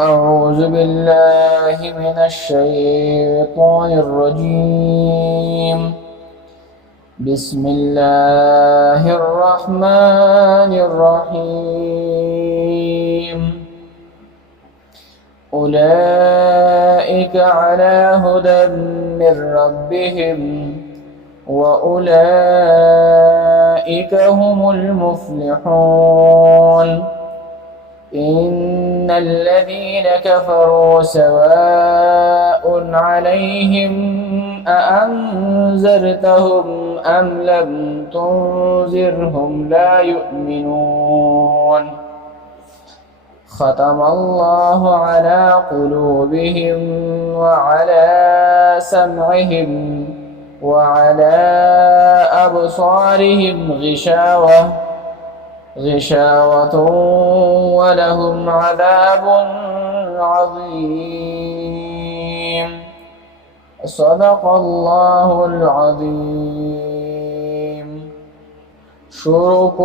أعوذ بالله من الشيطان الرجيم. بسم الله الرحمن الرحيم. أولئك على هدى من ربهم وأولئك هم المفلحون. إن الذين كفروا سواء عليهم أأنذرتهم أم لم تنذرهم لا يؤمنون. ختم الله على قلوبهم وعلى سمعهم وعلى أبصارهم غشاوة ولهم عذاب عظيم. صدق الله العظيم. شروع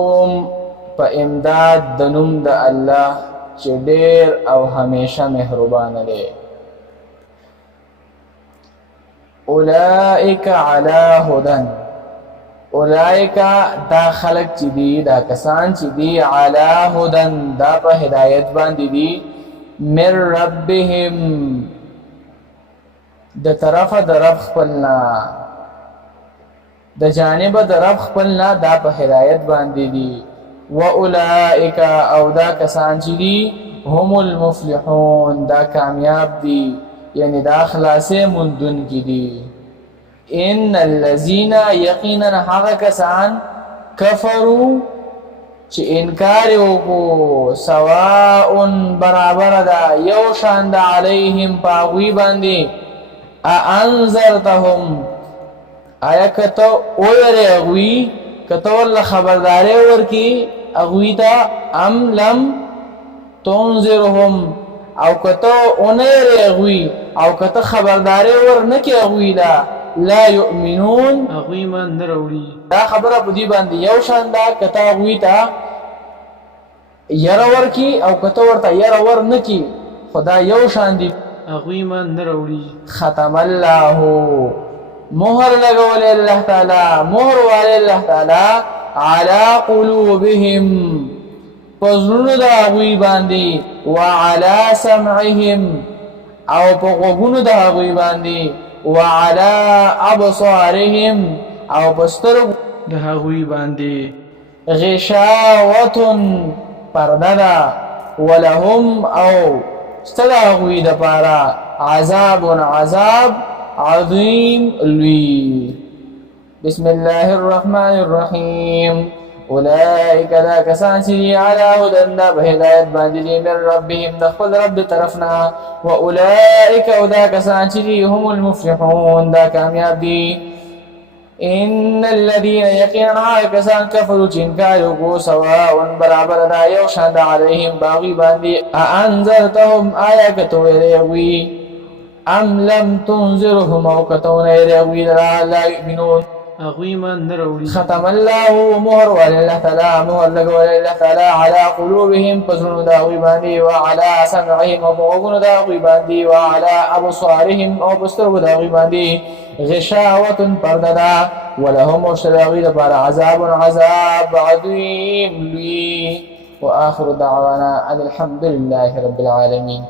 په امداد د نوم د الله چې ډېر او همیشه مهربان دی. اولئک علی هدى، اولئک دا خلق چې دي، دا کسان چې دي، علی هدى دا په هدایت باندې دي، من ربهم د طرفه د رب خپلنا، د جانب د رب خپلنا دا په هدایت باندې دي. و اولئک او دا کسان چې دي، هم المفلحون دا کامیاب دي، یعنی دا خلاصه مندون کی دي. ان الذين یقینا هغه کسان کفروا چې انکار وکړو، سواء برابر ده، یو شان ده، علیهم پاغوی باندې، انذرتهم آیا کته اوره اغوی، کته ول خبرداري ورکی اغوی ته، ام لم تنذرهم او کته اونره اغوی او کته خبرداري ورنکی اغوی لا لا يؤمنون اغوی من نروړي. دا خبره په دې باندې یو شان ده، کته اغوی ته ير ورکی او کته ورته ير ورنکی، خدا یو شان دي. اغوی من نروړي. ختم الله مهر لګول الله تعالی، مهر والے الله تعالی، على قلوبهم پزړونو د هغوی باندې، وعلى سمعهم او په غوږونو د هغوی باندې، وعلى ابصارهم او په سترګو د هغوی باندې، غشاوة پرده ده، ولهم او ستر هغوی دپاره، عذاب عذاب عظیم لوی. بسم الله الرحمن الرحیم. اولئک دا کسان چې دي، علی هدى دا په هدایت باندې دي، من ربهم د خپل رب د طرفنا، و اولئک او دا کسان چې دي، هم المفلحون دا کامیاب دي. ان الذين یقینا کسان کفروا چې انکار وکړو، سواء برابر دا، یو شان ده، علیهم باغی باندې، انذرتهم آیا کته ویلوي، ام لم تنذرهم او کته ویلوي لا یؤمنون اغوی من نروړي. ختم الله مهر والله تعالی، مهر لګول الله تعالی، على قلوبهم پزړونو د هغوی باندې، وعلى سمعهم او غوږونو د هغوی باندې، وعلى ابصارهم او بسترګو د هغوی باندې، غشاوة پرده ده، ولهم او شته د هغوی لپاره، عذاب عذاب عظیم لوی. واخر دعوانا ان الحمد لله رب العالمين.